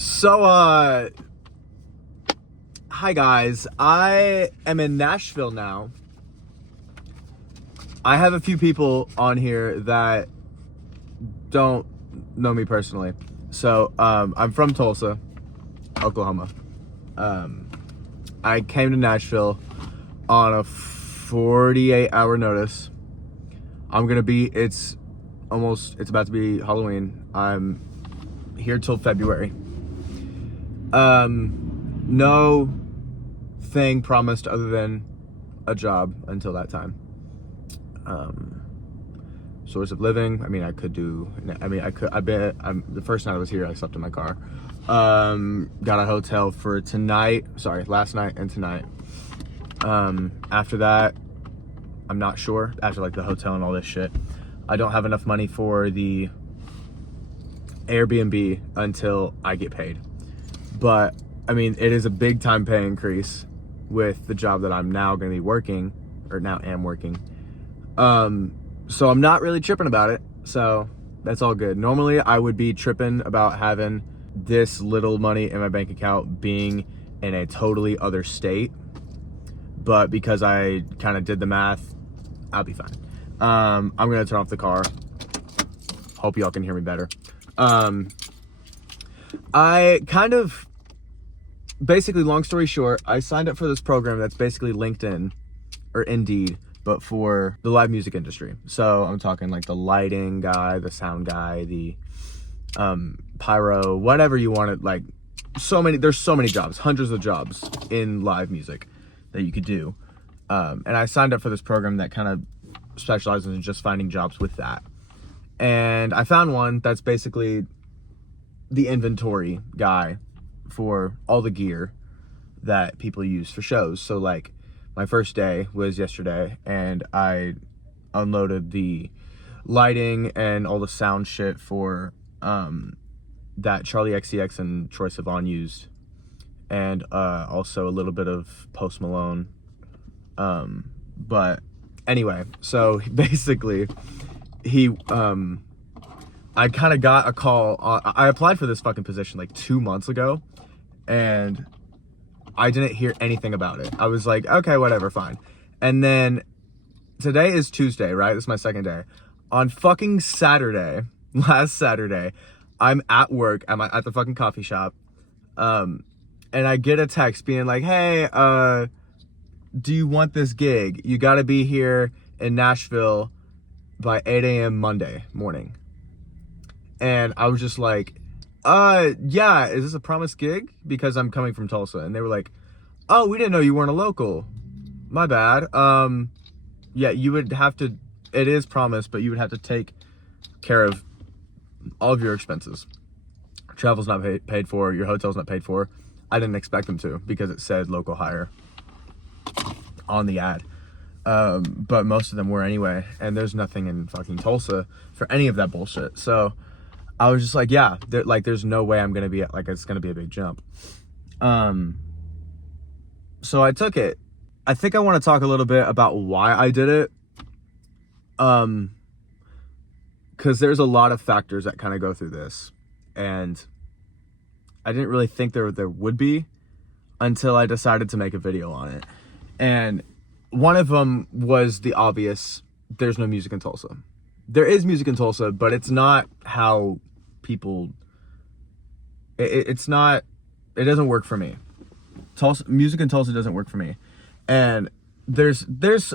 So, hi guys. I am in Nashville now. I have a few people on here that don't know me personally. So, I'm from Tulsa, Oklahoma. I came to Nashville on a 48-hour notice. It's about to be Halloween. I'm here till February. No thing promised other than a job until that time. Source of living. The first night I was here, I slept in my car. Got a hotel for last night and tonight. After that, I'm not sure. After like the hotel and all this shit, I don't have enough money for the Airbnb until I get paid. But it is a big time pay increase with the job that I'm now going to be working, or now am working. So I'm not really tripping about it. So that's all good. Normally I would be tripping about having this little money in my bank account being in a totally other state. But because I kind of did the math, I'll be fine. I'm going to turn off the car. Hope y'all can hear me better. Basically, long story short, I signed up for this program that's basically LinkedIn or Indeed, but for the live music industry. So I'm talking like the lighting guy, the sound guy, the pyro, whatever you want it. Like there's so many jobs, hundreds of jobs in live music that you could do. And I signed up for this program that kind of specializes in just finding jobs with that. And I found one that's basically the inventory guy for all the gear that people use for shows. So like my first day was yesterday, and I unloaded the lighting and all the sound shit for that Charlie XCX and Troye Sivan used, and also a little bit of Post Malone. But anyway, so basically I kind of got a call. I applied for this fucking position like 2 months ago, and I didn't hear anything about it. I was like, okay, whatever, fine. And then today is Tuesday, right? This is my second day. On fucking Saturday, last Saturday, I'm at work. I'm at the fucking coffee shop. And I get a text being like, hey, do you want this gig? You got to be here in Nashville by 8 a.m. Monday morning. And I was just like, yeah, is this a promised gig? Because I'm coming from Tulsa. And they were like, oh, we didn't know you weren't a local. My bad. Yeah, you would have to, it is promised, but you would have to take care of all of your expenses. Travel's not paid for, your hotel's not paid for. I didn't expect them to, because it said local hire on the ad. But most of them were anyway. And there's nothing in fucking Tulsa for any of that bullshit. So I was just like, yeah, there's no way I'm going to be it's going to be a big jump. So I took it. I think I want to talk a little bit about why I did it. Cause there's a lot of factors that kind of go through this, and I didn't really think there would be until I decided to make a video on it. And one of them was the obvious, there's no music in Tulsa. There is music in Tulsa, but it's not how people, it doesn't work for me. Music in Tulsa doesn't work for me. And there's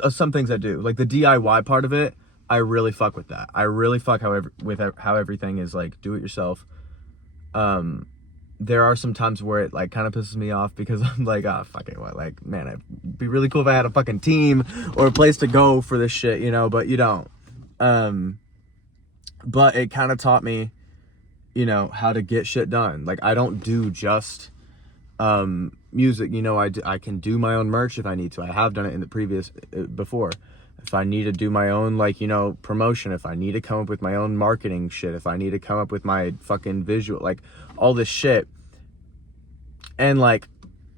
some things I do, like the DIY part of it. I really fuck with that. I really fuck with how everything is like do it yourself. There are some times where it like kind of pisses me off, because I'm like, fuck it, what? Like, man, it'd be really cool if I had a fucking team or a place to go for this shit, but you don't. But it kind of taught me, how to get shit done. Like, I don't do just music, I can do my own merch if I need to. I have done it in the before. If I need to do my own, promotion, if I need to come up with my own marketing shit, if I need to come up with my fucking visual, all this shit. And,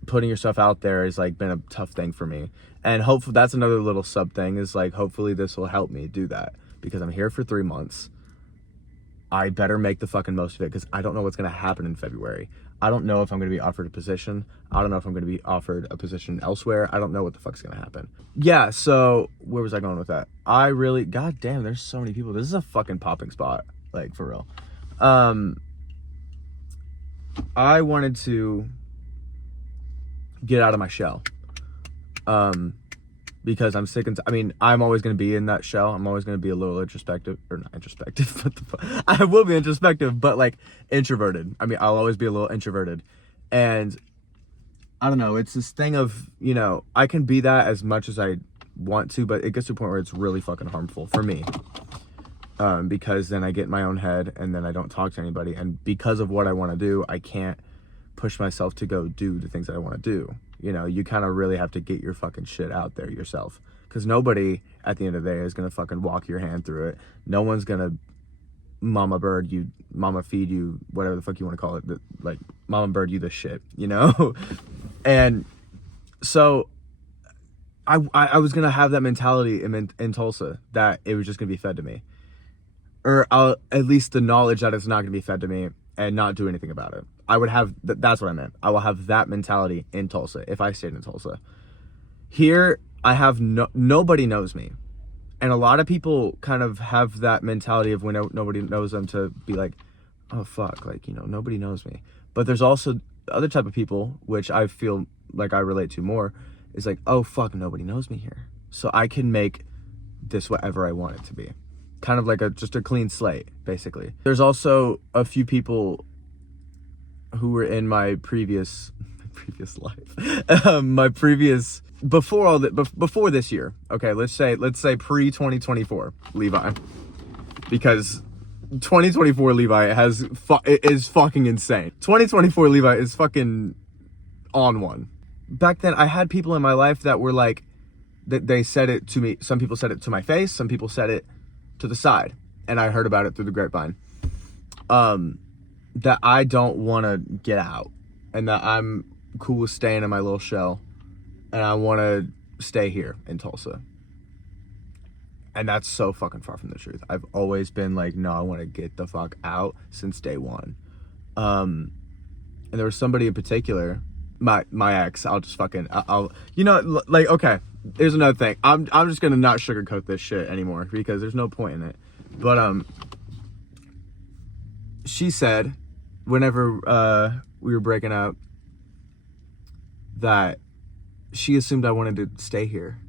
putting yourself out there has, been a tough thing for me. And hopefully, that's another little sub thing, is, hopefully this will help me do that. Because I'm here for 3 months. I better make the fucking most of it, because I don't know what's going to happen in February. I don't know if I'm going to be offered a position. I don't know if I'm going to be offered a position elsewhere. I don't know what the fuck's going to happen. Yeah, so where was I going with that? God damn, there's so many people. This is a fucking popping spot, like, for real. I wanted to get out of my shell. Because I'm sick and I mean, I'm always going to be in that shell. I'm always going to be a little introspective, or not introspective, what the fuck? I will be introspective, but like introverted. I mean, I'll always be a little introverted. And I don't know, it's this thing of, you know, I can be that as much as I want to, but it gets to a point where it's really fucking harmful for me. Because then I get in my own head and then I don't talk to anybody. And because of what I want to do, I can't push myself to go do the things that I want to do. You know, you kind of really have to get your fucking shit out there yourself. Because nobody, at the end of the day, is going to fucking walk your hand through it. No one's going to mama bird you, mama feed you, whatever the fuck you want to call it. Like, mama bird you the shit, you know? And so I was going to have that mentality in Tulsa, that it was just going to be fed to me. Or at least the knowledge that it's not going to be fed to me, and not do anything about it. I would have, that's what I meant. I will have that mentality in Tulsa if I stayed in Tulsa. Here, I have nobody knows me. And a lot of people kind of have that mentality of when nobody knows them, to be like, oh fuck, like, you know, nobody knows me. But there's also the other type of people, which I feel like I relate to more, is like, oh fuck, nobody knows me here. So I can make this whatever I want it to be. Kind of like just a clean slate, basically. There's also a few people who were in my previous life, before this year. Okay, let's say pre 2024 Levi, because 2024 Levi is fucking insane. 2024 Levi is fucking on one. Back then, I had people in my life that were like, that they said it to me. Some people said it to my face. Some people said it to the side, and I heard about it through the grapevine. That I don't want to get out, and that I'm cool with staying in my little shell, and I want to stay here in Tulsa. And that's so fucking far from the truth. I've always been like, no, I want to get the fuck out since day one. And there was somebody in particular, my ex. I'll just fucking, I'll you know, like, okay, here's another thing. I'm just gonna not sugarcoat this shit anymore, because there's no point in it. But she said, whenever we were breaking up, that she assumed I wanted to stay here.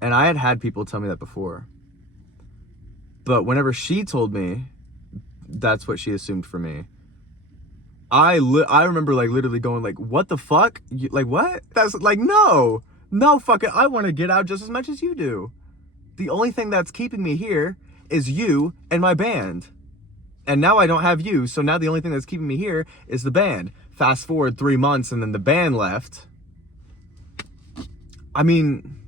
And I had people tell me that before. But whenever she told me that's what she assumed for me, I remember like literally going like, what the fuck? Like, what? That's like, no, fuck it. I want to get out just as much as you do. The only thing that's keeping me here is you and my band. And now I don't have you, so now the only thing that's keeping me here is the band. Fast forward 3 months, and then the band left. I mean,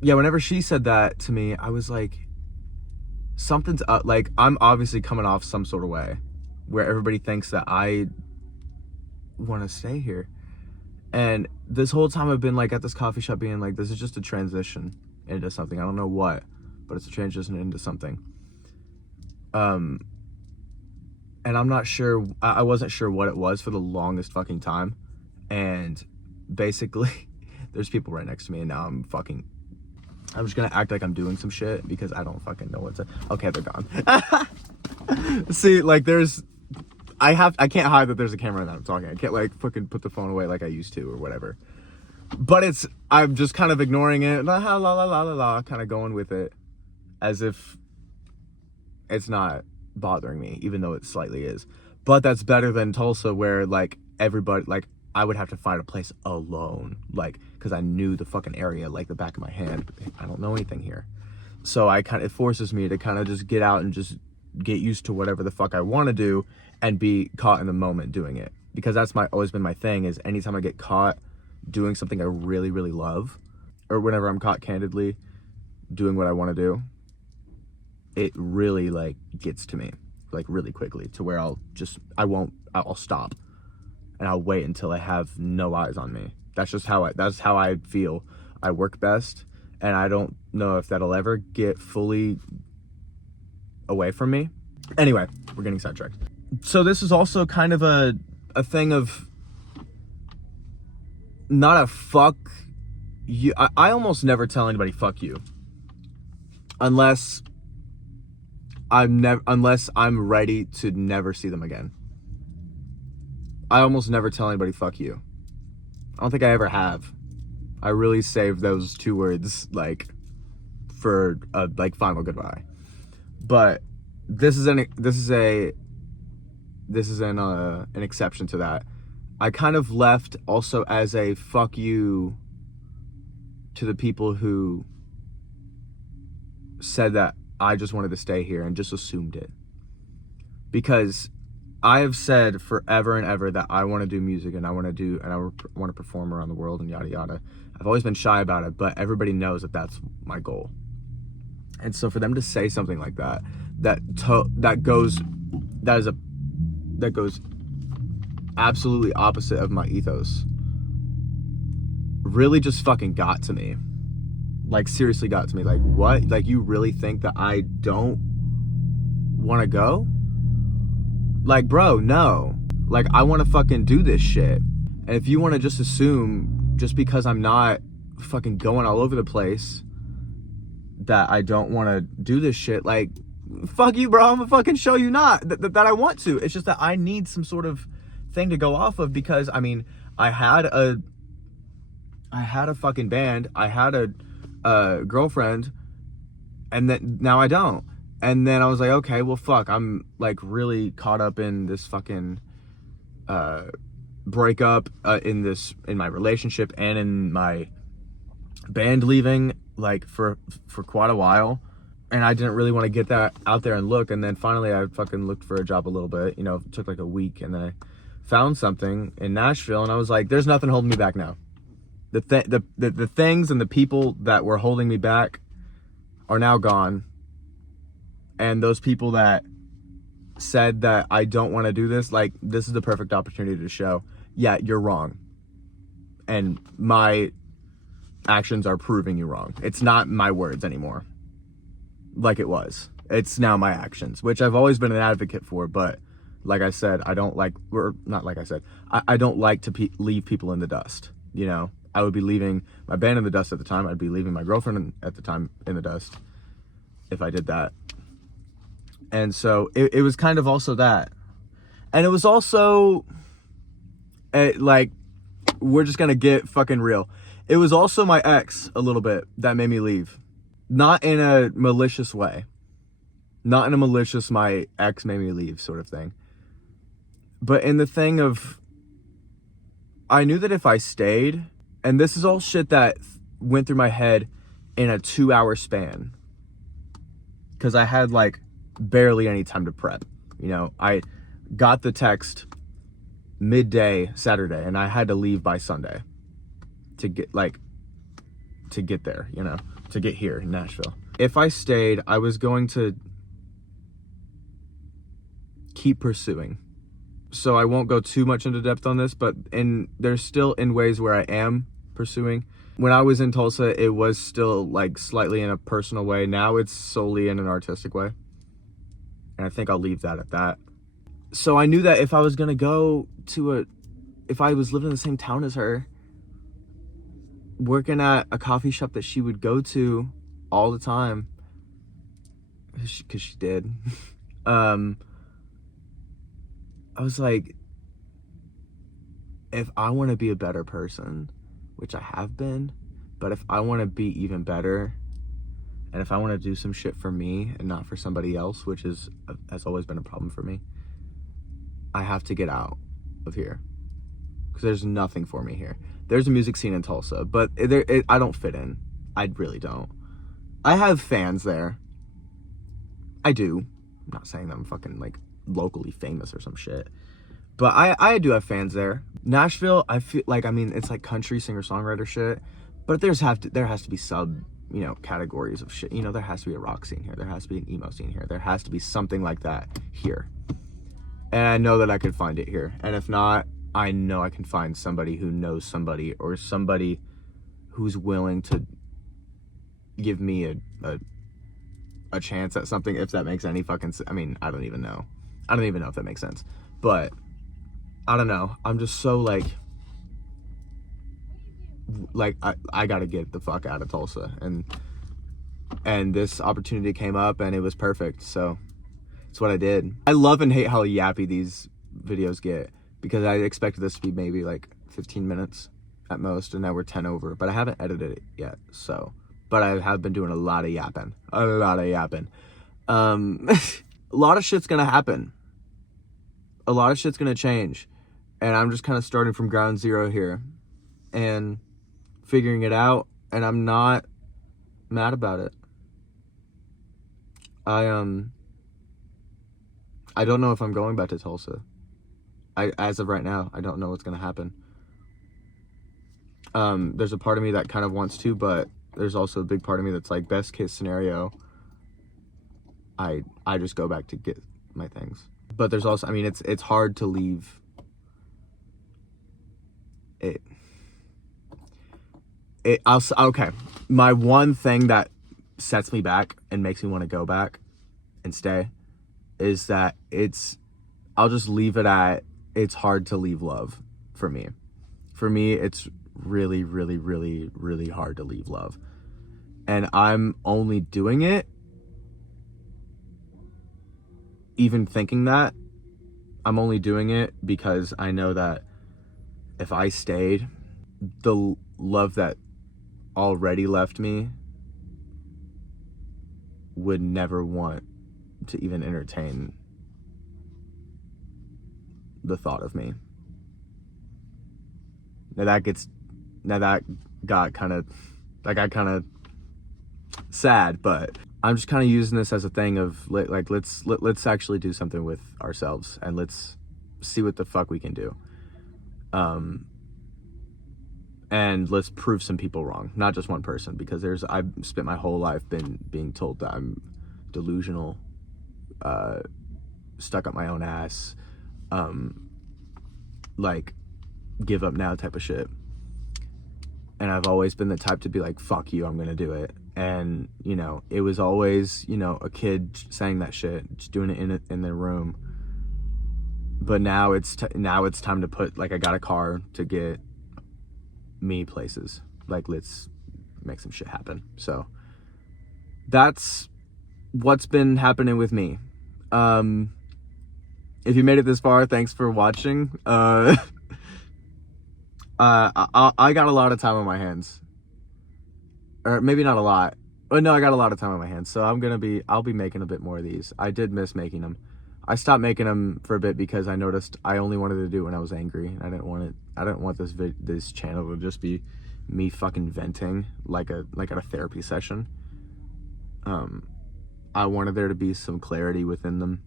yeah, whenever she said that to me, I was like, something's up. Like, I'm obviously coming off some sort of way where everybody thinks that I want to stay here. And this whole time I've been like at this coffee shop being like, this is just a transition into something. I don't know what, but it's a transition into something. And I'm not sure, I wasn't sure what it was for the longest fucking time. And basically, there's people right next to me, and now I'm just gonna act like I'm doing some shit because I don't fucking know what to, okay, they're gone. See, like I can't hide that there's a camera that I'm talking. I can't like fucking put the phone away like I used to or whatever. But I'm just kind of ignoring it, la la la la la la, kind of going with it as if it's not bothering me, even though it slightly is. But that's better than Tulsa, where like everybody, like I would have to find a place alone, like, because I knew the fucking area like the back of my hand, but I don't know anything here. So it forces me to kind of just get out and just get used to whatever the fuck I want to do and be caught in the moment doing it. Because that's always been my thing, is anytime I get caught doing something I really, really love, or whenever I'm caught candidly doing what I want to do, it really like gets to me like really quickly, to where I'll stop and I'll wait until I have no eyes on me. That's how I feel I work best. And I don't know if that'll ever get fully away from me. Anyway, we're getting sidetracked. So this is also kind of a thing of not a fuck you. I almost never tell anybody fuck you unless I'm ready to never see them again. I almost never tell anybody fuck you. I don't think I ever have. I really save those two words like for a like final goodbye. But this is an exception to that. I kind of left also as a fuck you to the people who said that I just wanted to stay here and just assumed it. Because I have said forever and ever that I want to do music and I want to perform around the world and yada yada. I've always been shy about it, but everybody knows that that's my goal. And so for them to say something like that, that goes absolutely opposite of my ethos, really just fucking got to me. Like seriously got to me. Like what? Like you really think that I don't want to go? Like bro, no. Like I want to fucking do this shit. And if you want to just assume just because I'm not fucking going all over the place that I don't want to do this shit, like fuck you bro, I'm gonna fucking show you not that I want to. It's just that I need some sort of thing to go off of, because I mean I had a fucking band, I had a girlfriend, and then now I don't. And then I was like, okay, well fuck, I'm like really caught up in this fucking breakup in my relationship and in my band leaving like for quite a while, and I didn't really want to get that out there and look. And then finally I fucking looked for a job a little bit, you know, it took like a week, and then I found something in Nashville, and I was like, there's nothing holding me back now. The things and the people that were holding me back are now gone. And those people that said that I don't want to do this, like, this is the perfect opportunity to show, yeah, you're wrong. And my actions are proving you wrong. It's not my words anymore, like it was. It's now my actions, which I've always been an advocate for. But like I said, I don't like to leave people in the dust, you know? I would be leaving my band in the dust at the time. I'd be leaving my girlfriend at the time in the dust if I did that. And so it was kind of also that. And it was also, like, we're just going to get fucking real. It was also my ex a little bit that made me leave. Not in a malicious way. Not in a malicious, my ex made me leave sort of thing. But in the thing of, I knew that if I stayed, and this is all shit that went through my head in a 2-hour span, because I had like barely any time to prep. You know, I got the text midday Saturday and I had to leave by Sunday to get there, you know, to get here in Nashville. If I stayed, I was going to keep pursuing. So I won't go too much into depth on this, but there's still in ways where I am pursuing. When I was in Tulsa, it was still like slightly in a personal way. Now it's solely in an artistic way. And I think I'll leave that at that. So I knew that if I was going to go if I was living in the same town as her, working at a coffee shop that she would go to all the time, because she did, I was like, if I want to be a better person, which I have been, but if I want to be even better, and if I want to do some shit for me and not for somebody else, which has always been a problem for me, I have to get out of here, because there's nothing for me here. There's a music scene in Tulsa, but I don't fit in. I really don't. I have fans there. I do. I'm not saying that I'm fucking like locally famous or some shit, but I do have fans there. Nashville, I feel like, I mean, it's like country singer-songwriter shit, but there has to be sub, you know, categories of shit. You know, there has to be a rock scene here. There has to be an emo scene here. There has to be something like that here. And I know that I could find it here. And if not, I know I can find somebody who knows somebody, or somebody who's willing to give me a chance at something, if that makes any fucking sense. I mean, I don't even know. I don't even know if that makes sense, but I don't know. I'm just so like I gotta get the fuck out of Tulsa, and this opportunity came up and it was perfect, so it's what I did. I love and hate how yappy these videos get, because I expected this to be maybe like 15 minutes at most, and now we're 10 over, but I haven't edited it yet, so, but I have been doing a lot of yapping. A lot of shit's gonna happen. A lot of shit's gonna change, and I'm just kind of starting from ground zero here and figuring it out, and I'm not mad about it. I don't know if I'm going back to Tulsa. As of right now, I don't know what's gonna happen. There's a part of me that kind of wants to, but there's also a big part of me that's like, best case scenario, I just go back to get my things. But there's also, I mean, it's hard to leave it. Okay. My one thing that sets me back and makes me want to go back and stay is that I'll just leave it at, it's hard to leave love for me. For me, it's really, really, really, really hard to leave love. And I'm only doing it, even thinking that, I'm only doing it because I know that if I stayed, the love that already left me would never want to even entertain the thought of me. Now that got kind of, that got kind of sad, but I'm just kind of using this as a thing of like, let's actually do something with ourselves, and let's see what the fuck we can do. And let's prove some people wrong, not just one person, because I've spent my whole life being told that I'm delusional, stuck up my own ass, like give up now type of shit. And I've always been the type to be like, fuck you, I'm gonna do it. And, you know, it was always, you know, a kid saying that shit, just doing it in their room. But now it's time to put, like, I got a car to get me places. Like, let's make some shit happen. So that's what's been happening with me. If you made it this far, thanks for watching. I got a lot of time on my hands, or maybe not a lot. Oh no, I got a lot of time on my hands, so I'll be making a bit more of these. I did miss making them. I stopped making them for a bit because I noticed I only wanted to do it when I was angry. I didn't want this channel to just be me fucking venting like at a therapy session. I wanted there to be some clarity within them,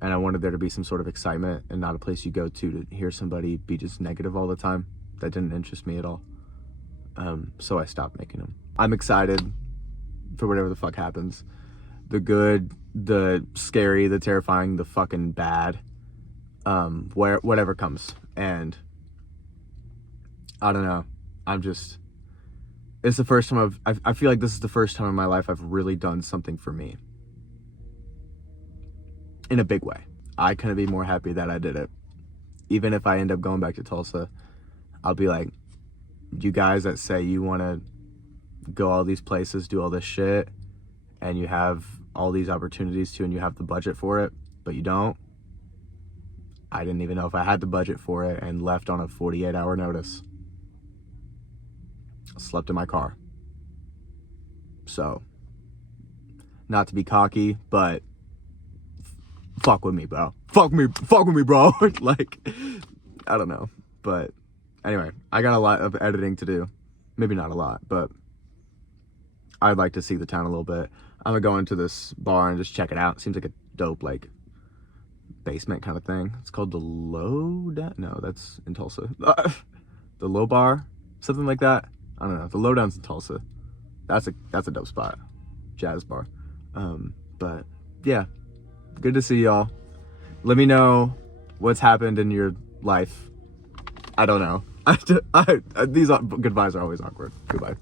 and I wanted there to be some sort of excitement, and not a place you go to hear somebody be just negative all the time. That didn't interest me at all. So I stopped making them. I'm excited for whatever the fuck happens. The good, the scary, the terrifying, the fucking bad. Whatever comes. And I don't know. It's the first time I feel like this is the first time in my life I've really done something for me. In a big way. I couldn't be more happy that I did it. Even if I end up going back to Tulsa, I'll be like, you guys that say you want to go all these places, do all this shit, and you have all these opportunities to, and you have the budget for it, but you don't. I didn't even know if I had the budget for it, and left on a 48-hour notice. Slept in my car. So, not to be cocky, but fuck with me, bro. Fuck with me, bro. Like, I don't know. But anyway, I got a lot of editing to do. Maybe not a lot, but I'd like to see the town a little bit. I'm gonna go into this bar and just check it out. Seems like a dope, like, basement kind of thing. It's called the Low Down. No, that's in Tulsa. The Low Bar, something like that. I don't know. The Lowdown's in Tulsa. That's a dope spot. Jazz bar. But yeah, good to see y'all. Let me know what's happened in your life. I don't know. These goodbyes are always awkward. Goodbye.